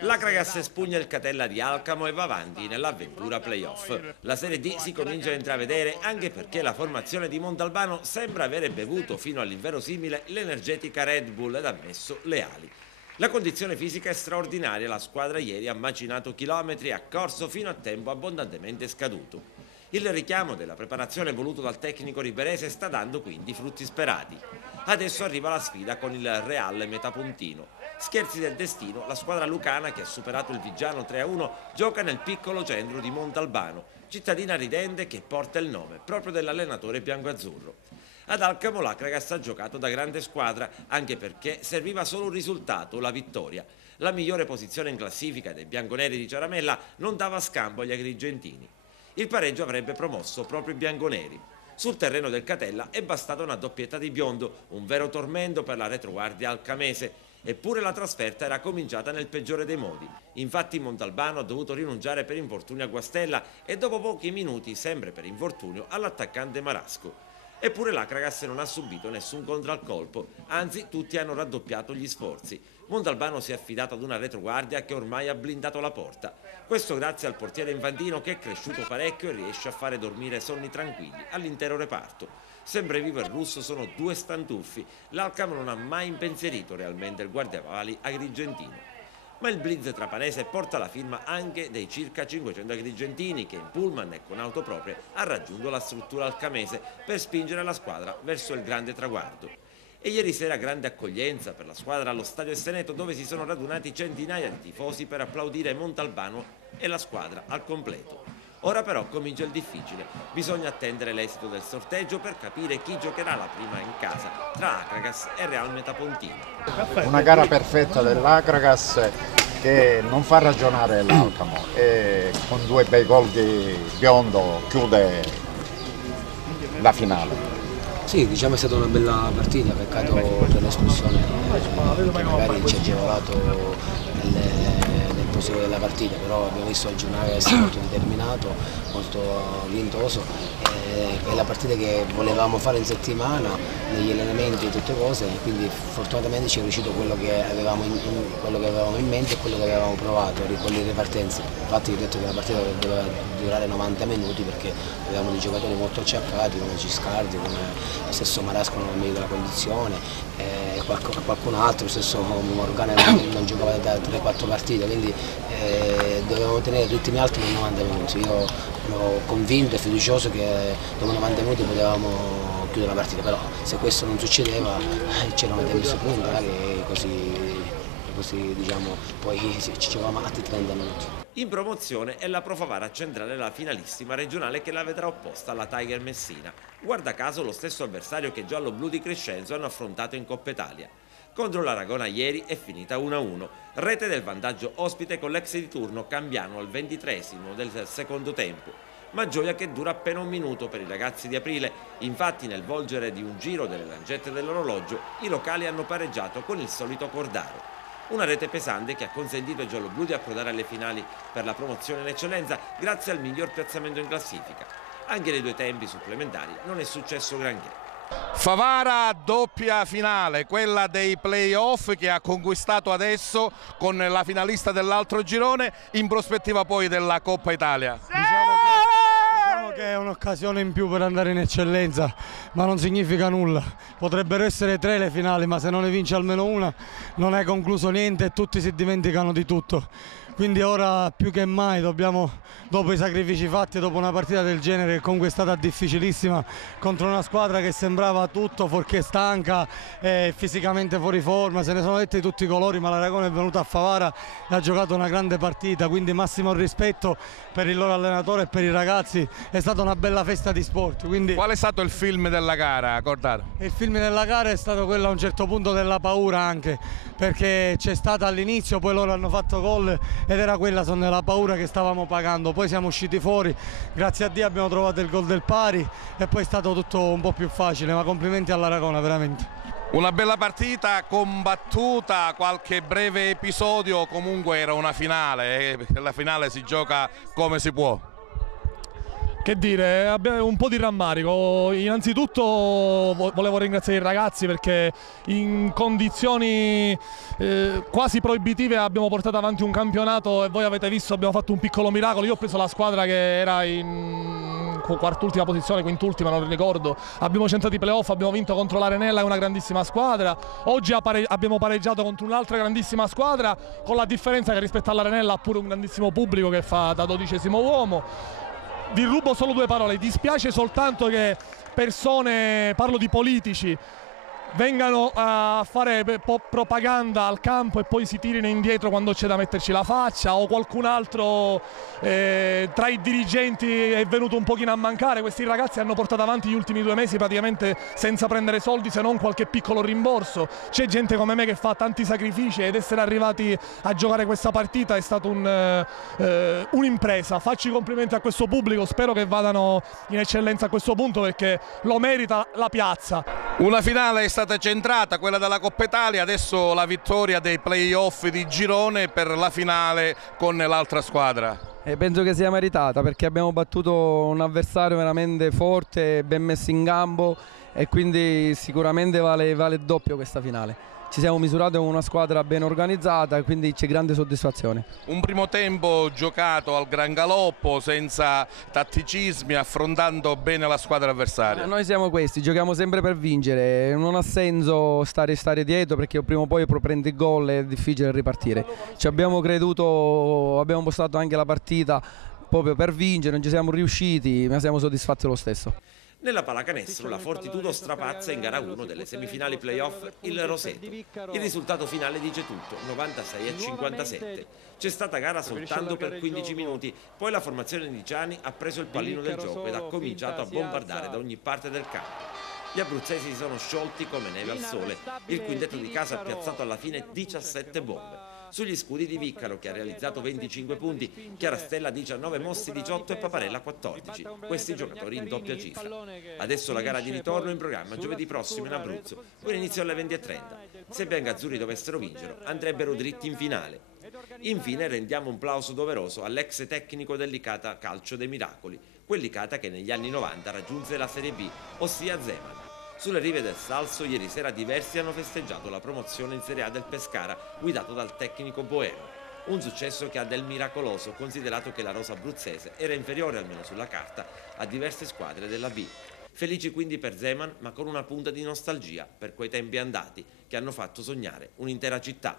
L'Acragas spugna il Catella di Alcamo e va avanti nell'avventura playoff. La Serie D si comincia a intravedere anche perché la formazione di Montalbano sembra avere bevuto fino all'inverosimile l'energetica Red Bull ed ha messo le ali. La condizione fisica è straordinaria, la squadra ieri ha macinato chilometri e ha corso fino a tempo abbondantemente scaduto. Il richiamo della preparazione voluto dal tecnico riberese sta dando quindi frutti sperati. Adesso arriva la sfida con il Real metapuntino. Scherzi del destino, la squadra lucana che ha superato il Viggiano 3-1 gioca nel piccolo centro di Montalbano, cittadina ridente che porta il nome proprio dell'allenatore biancoazzurro. Ad Alcamo l'Acragas ha giocato da grande squadra anche perché serviva solo un risultato, la vittoria. La migliore posizione in classifica dei bianconeri di Ciaramella non dava scampo agli agrigentini. Il pareggio avrebbe promosso proprio i bianconeri. Sul terreno del Catella è bastata una doppietta di Biondo, un vero tormento per la retroguardia alcamese. Eppure la trasferta era cominciata nel peggiore dei modi. Infatti Montalbano ha dovuto rinunciare per infortunio a Guastella e dopo pochi minuti, sempre per infortunio, all'attaccante Marasco. Eppure l'Acragas non ha subito nessun contraccolpo, anzi tutti hanno raddoppiato gli sforzi. Montalbano si è affidato ad una retroguardia che ormai ha blindato la porta. Questo grazie al portiere Infantino che è cresciuto parecchio e riesce a fare dormire sonni tranquilli all'intero reparto. Sempre vivo il russo sono due stantuffi, l'Alcamo non ha mai impensierito realmente il guardavalli agrigentino. Ma il blitz trapanese porta la firma anche dei circa 500 agrigentini che in pullman e con auto proprie ha raggiunto la struttura alcamese per spingere la squadra verso il grande traguardo. E ieri sera grande accoglienza per la squadra allo Stadio Esseneto dove si sono radunati centinaia di tifosi per applaudire Montalbano e la squadra al completo. Ora però comincia il difficile, bisogna attendere l'esito del sorteggio per capire chi giocherà la prima in casa tra Acragas e Real Metapontino. Una gara perfetta dell'Acragas che non fa ragionare l'Alcamo e con due bei gol di Biondo chiude la finale. Sì, diciamo è stata una bella partita, peccato per l'espulsione che magari ci ha agevolato nel proseguo della partita, però abbiamo visto oggi un Acragas molto determinato, molto vintoso, è la partita che volevamo fare in settimana, negli allenamenti e tutte cose, quindi fortunatamente ci è riuscito quello che avevamo in mente e quello che avevamo provato con le ripartenze. Infatti ho detto che la partita doveva durare 90 minuti perché avevamo dei giocatori molto acciaccati come Ciscardi, come lo stesso Marasco non è meglio della condizione, qualcun altro, lo stesso Morgana non giocava da 3-4 partite, quindi dovevamo tenere ritmi alti per 90 minuti. Io ero convinto e fiducioso che dopo 90 minuti potevamo chiudere la partita, però se questo non succedeva c'erano dei tempi supplementari e così diciamo, poi ci giocavamo altri 30 minuti. In promozione è la Pro Favara centrale la finalissima regionale che la vedrà opposta alla Tiger Messina. Guarda caso lo stesso avversario che i giallo-blu di Crescenzo hanno affrontato in Coppa Italia. Contro l'Aragona ieri è finita 1-1, rete del vantaggio ospite con l'ex di turno Cambiano al 23esimo del secondo tempo. Ma gioia che dura appena un minuto per i ragazzi di Aprile, infatti nel volgere di un giro delle lancette dell'orologio i locali hanno pareggiato con il solito Cordaro. Una rete pesante che ha consentito ai gialloblu di approdare alle finali per la promozione in eccellenza grazie al miglior piazzamento in classifica. Anche nei due tempi supplementari non è successo granché. Favara doppia finale, quella dei playoff che ha conquistato adesso con la finalista dell'altro girone, in prospettiva poi della Coppa Italia. Diciamo che è un'occasione in più per andare in eccellenza, ma non significa nulla. Potrebbero essere 3 le finali, ma se non ne vince almeno una non è concluso niente e tutti si dimenticano di tutto. Quindi ora più che mai dobbiamo, dopo i sacrifici fatti, dopo una partita del genere che comunque è stata difficilissima contro una squadra che sembrava tutto fuorché stanca e fisicamente fuori forma, se ne sono detti tutti i colori, ma l'Aragona è venuta a Favara e ha giocato una grande partita, quindi massimo rispetto per il loro allenatore e per i ragazzi, è stata una bella festa di sport. Quindi... Qual è stato il film della gara, Cordaro? Il film della gara è stato quello a un certo punto della paura anche, perché c'è stata all'inizio, poi loro hanno fatto gol ed era quella la paura che stavamo pagando, poi siamo usciti fuori, grazie a Dio abbiamo trovato il gol del pari e poi è stato tutto un po' più facile, ma complimenti all'Aragona veramente. Una bella partita combattuta, qualche breve episodio, comunque era una finale, perché la finale si gioca come si può. Che dire, abbiamo un po' di rammarico. Innanzitutto volevo ringraziare i ragazzi perché in condizioni quasi proibitive abbiamo portato avanti un campionato e voi avete visto, abbiamo fatto un piccolo miracolo. Io ho preso la squadra che era in quart'ultima posizione, quint'ultima, non ricordo. Abbiamo centrato i playoff, abbiamo vinto contro l'Arenella, è una grandissima squadra. Oggi abbiamo pareggiato contro un'altra grandissima squadra, con la differenza che rispetto all'Arenella ha pure un grandissimo pubblico che fa da 12° uomo. Vi rubo solo 2 parole, dispiace soltanto che persone, parlo di politici, vengano a fare propaganda al campo e poi si tirino indietro quando c'è da metterci la faccia, o qualcun altro tra i dirigenti è venuto un pochino a mancare. Questi ragazzi hanno portato avanti gli ultimi 2 mesi praticamente senza prendere soldi, se non qualche piccolo rimborso. C'è gente come me che fa tanti sacrifici ed essere arrivati a giocare questa partita è stato un'impresa. Faccio i complimenti a questo pubblico, spero che vadano in eccellenza a questo punto perché lo merita la piazza. Una finale è stata centrata, quella della Coppa Italia, adesso la vittoria dei playoff di girone per la finale con l'altra squadra. Penso che sia meritata perché abbiamo battuto un avversario veramente forte, ben messo in campo e quindi sicuramente vale il doppio questa finale. Ci siamo misurati con una squadra ben organizzata e quindi c'è grande soddisfazione. Un primo tempo giocato al gran galoppo, senza tatticismi, affrontando bene la squadra avversaria. Noi siamo questi, giochiamo sempre per vincere, non ha senso stare dietro perché prima o poi prendi il gol e è difficile ripartire. Ci abbiamo creduto, abbiamo postato anche la partita proprio per vincere, non ci siamo riusciti ma siamo soddisfatti lo stesso. Nella pallacanestro la Fortitudo strapazza in gara 1 delle semifinali playoff il Roseto. Il risultato finale dice tutto, 96-57. C'è stata gara soltanto per 15 minuti, poi la formazione di Ciani ha preso il pallino del gioco ed ha cominciato a bombardare da ogni parte del campo. Gli abruzzesi si sono sciolti come neve al sole, il quintetto di casa ha piazzato alla fine 17 bombe. Sugli scudi di Viccaro, che ha realizzato 25 punti, Chiarastella 19, Mossi 18 e Paparella 14. Questi giocatori in doppia cifra. Adesso la gara di ritorno in programma giovedì prossimo in Abruzzo, con inizio alle 20:30. Se i biancazzurri dovessero vincere, andrebbero dritti in finale. Infine rendiamo un plauso doveroso all'ex tecnico del Licata Calcio dei Miracoli, quel Licata che negli anni 90 raggiunse la Serie B, ossia Zeman. Sulle rive del Salso ieri sera diversi hanno festeggiato la promozione in Serie A del Pescara guidato dal tecnico boemo. Un successo che ha del miracoloso considerato che la rosa abruzzese era inferiore almeno sulla carta a diverse squadre della B. Felici quindi per Zeman ma con una punta di nostalgia per quei tempi andati che hanno fatto sognare un'intera città.